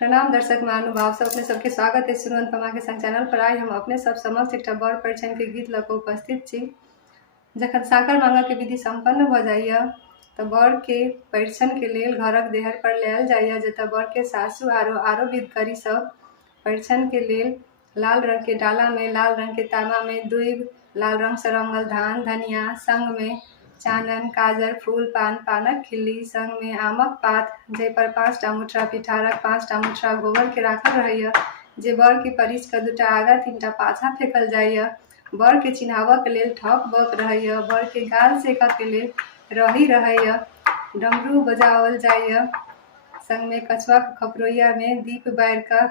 प्रणाम दर्शक महानुभाव सब अपने सबके स्वागत है सुनंत पमा के संग चैनल पर। आई हम अपने सब समक्ष एक बड़ परिछन के गीत लऽ कऽ उपस्थित छी। जखन साकर मांगऽ के विधि संपन्न भऽ जाइए तऽ बर के परिछन के लेल घरक देहर पर लायल जाइए, जतऽ बर के सासू आरो विध करी सब परिछन के लेल लाल रंग के डाला में, लाल रंग के तामा में दूब, लाल रंग से रंगल धान धनिया, संग में चानन काजर फूल पानक खिल्ली, संग में आमक पात, जे पर 5टा मुठरा पिठारक 5टा मुठरा गोबर के राखल रहैया, जे बर के परिछ के 2टा आगा 3टा पाछा फेकल जाइया। बर के चिन्हावऽ के लेल ठक बक रहैया, बर के गाल सेकऽ के लेल रही रहैया, डमरू बजाओल जाइया, संग में कछुआ के खपरोइया में दीप बारि कऽ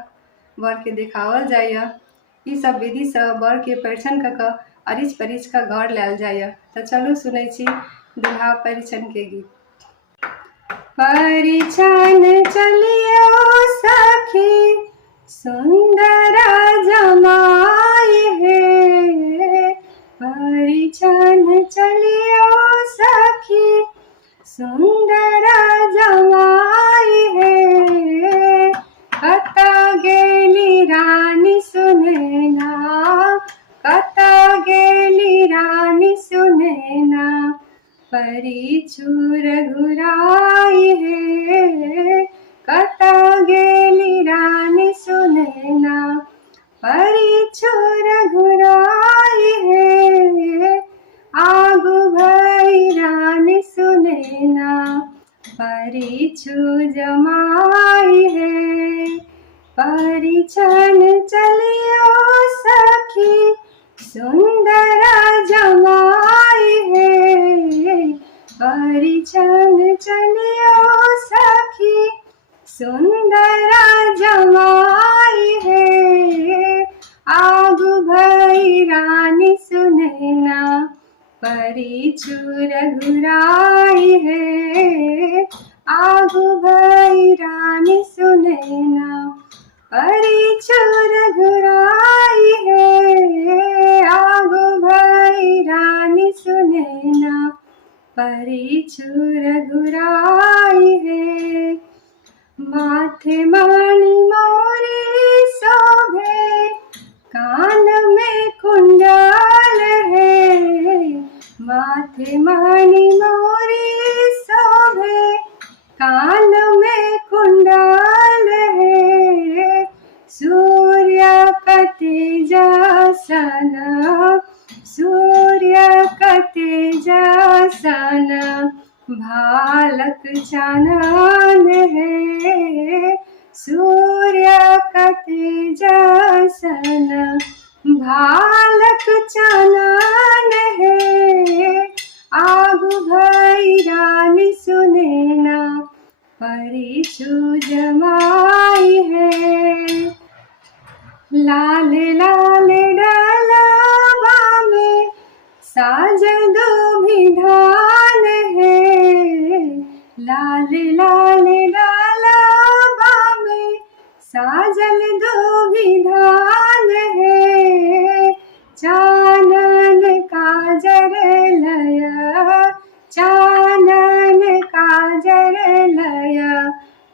बर के देखाओल जाइया। ई सब विधि से बर के परिछन कऽ अरिछ परिछ का घर लायल जाइए। तो चलू सुनै छी दुल्हा परिछन के गीत। परिछन चलियो सखी सुंदर जमाई है, परिछन चलियो सखी सुंदर जमाई है, कता गेली रानी सुनैना, कता गेली रानी सुनैना, परिछुर घुराई है, कता गेली रानी सुनैना, परिछुर घुराई है, आगू भई रानी सुनैना, परिछु जमाई है। परिछन चलियो सखी सुंदर जमाई है, परिछन चलियो सखी सुंदर जमाई है, आगू भई रानी सुनैना, परिछुर घुराई है, आगू भई रानी सुनैना, परिछुर घुराई है, आगू भई रानी सुनैना, परिछुर घुराई है। माथे मणि मोरी शोभे, कान में कुंडल है, माथे मणि मोरी शोभे, कान में कुंडल है, सूर्य का तेजसन, सूर्य का तेजसन, भालक चानन है, सूर्य का तेजसन, भालक चानन है, आगू भई रानी सुनैना, परिछु जमाई है। लाल लाल डलवा में साजल दूभी धान है, लाल लाल डलवा में साजल दूभी धान है, चानन काजर लया, चानन काजर लया,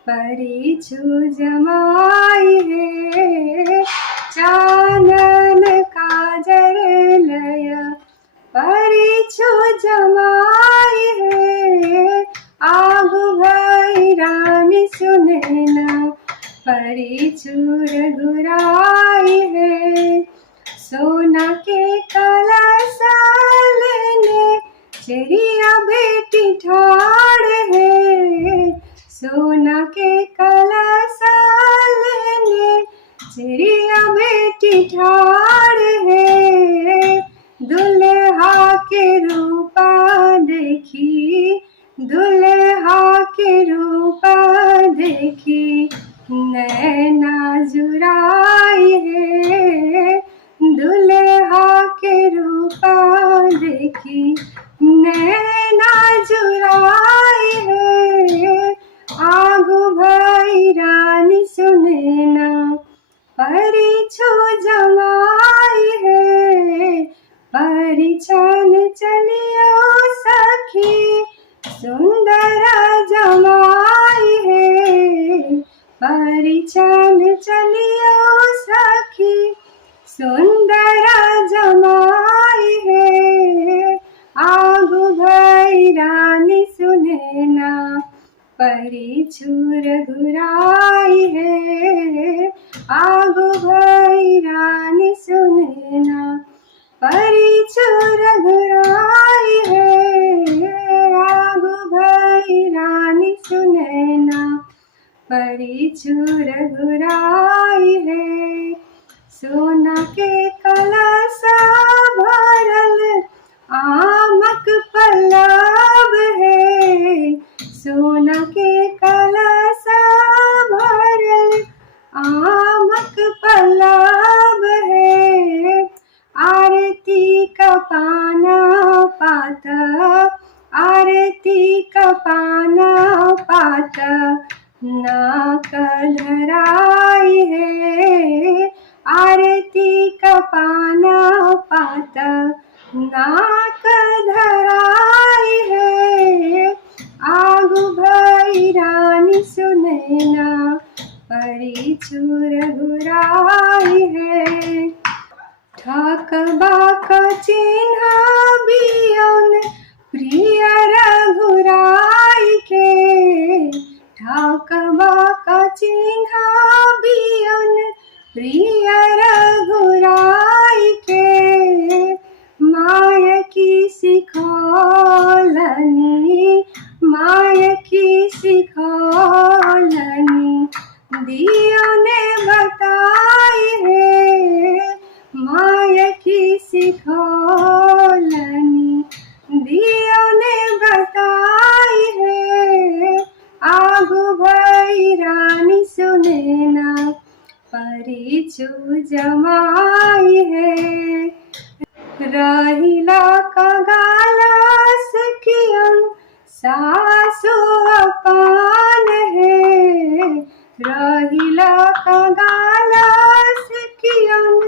परिछु जमाई है, चानन काजर लया, परिछु जमाई है, आगू भई रानी सुनैना, परिछुर घुराई है। सोना के कलशा लेने चेरिया बेटी ठाड़ है, सोना के कलशा लेने चेरिया बेटी ठाड़ है, दुल्हा के रूपा देखी, दुल्हा के रूपा देखी, नैना जुराई है, दुल्हा के रूपा देखी, नैना जुराई है, आगू भई रानी सुनैना, परिछु जमाई है। परिछन चलियो सखी सुंदर जमाई है, परिछन चलियो सखी सुंदर जमाई है। आगु भई रानी सुने ना परिछुर घुराई है। आगु भई रानी सुने ना परिछुर घुराई है। आगु भई रानी सुने ना परिछुर घुराई है। सोना के कलशा भरल आमक पल्लव है। सोना के कलशा भरल आमक पल्लव है। आरती का पाना पात, आरती का पाना पात नाक धराई है। आरती का पाना पात नाक धराई है। आगु भई रानी सुने ना परिछुर घुराई है। ठाक बाक चिन्ह बियन प्रिय रघुराई के। ठाक बाक चिन्ह बियन प्रिय रघुराई के। माय की सिखौलनी, माय की सिखौलनी दिया ने बताई है। माय की सिखौलनी दिया ने बताई है। आगु भई रानी सुने ना परिछु जमाई है। रहिला कगाला सखियन सासु अपान है। रहिला कगाला सखियन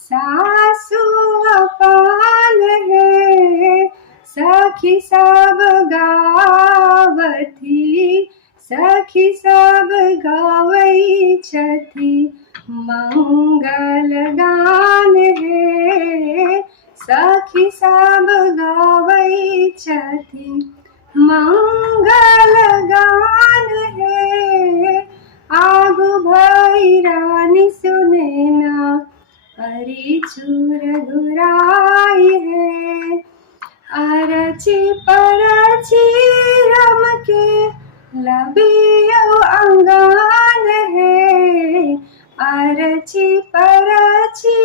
सासु अपान है। सखी सब गावथी, सखी सब गावै छथी मंगल गान है। सखी सब गावै छथी मंगल गान है। आगु भई रानी सुने ना परिछुर घुराई है। अरची परची रम के लबियो अंगान है। अरची परची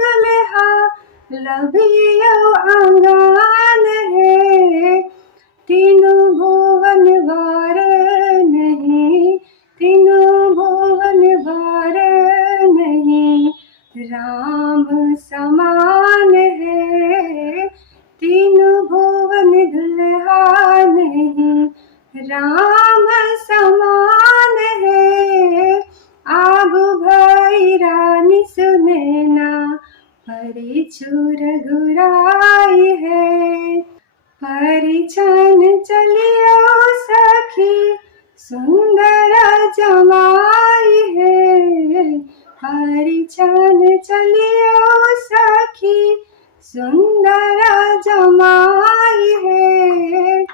दुल्हा लबियो अंगान है। तीनों भुवन वर नहीं, तीनों भुवन वर नहीं राम समान है। तीनों भुवन दुल्हा नहीं राम समान है। आगु भई रानी सुने ना परिछुर घुराई है। परिछन चलियो सखी सुंदर जमाई है। परिछन चलियो सखी सुंदर जमाई है।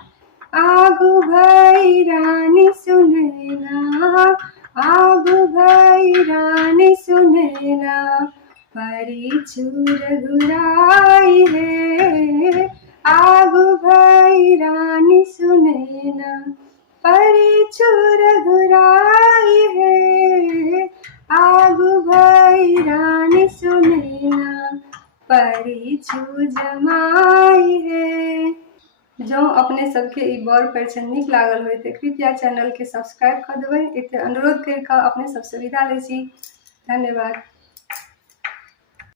आगु भई रानी सुने ना, आगु भई रानी सुने ना परिछुर घुराई है। आगु भई रानी सुने ना परिछुर घुराई है। आगु भई रानी सुने ना परिछु जमाई है। जो अपने सबके ई बर परिछन नीक लागल होय तऽ कृपया चैनल के सब्सक्राइब कर देबै। एते अनुरोध करके अपने सबसे विदा लै छी। धन्यवाद।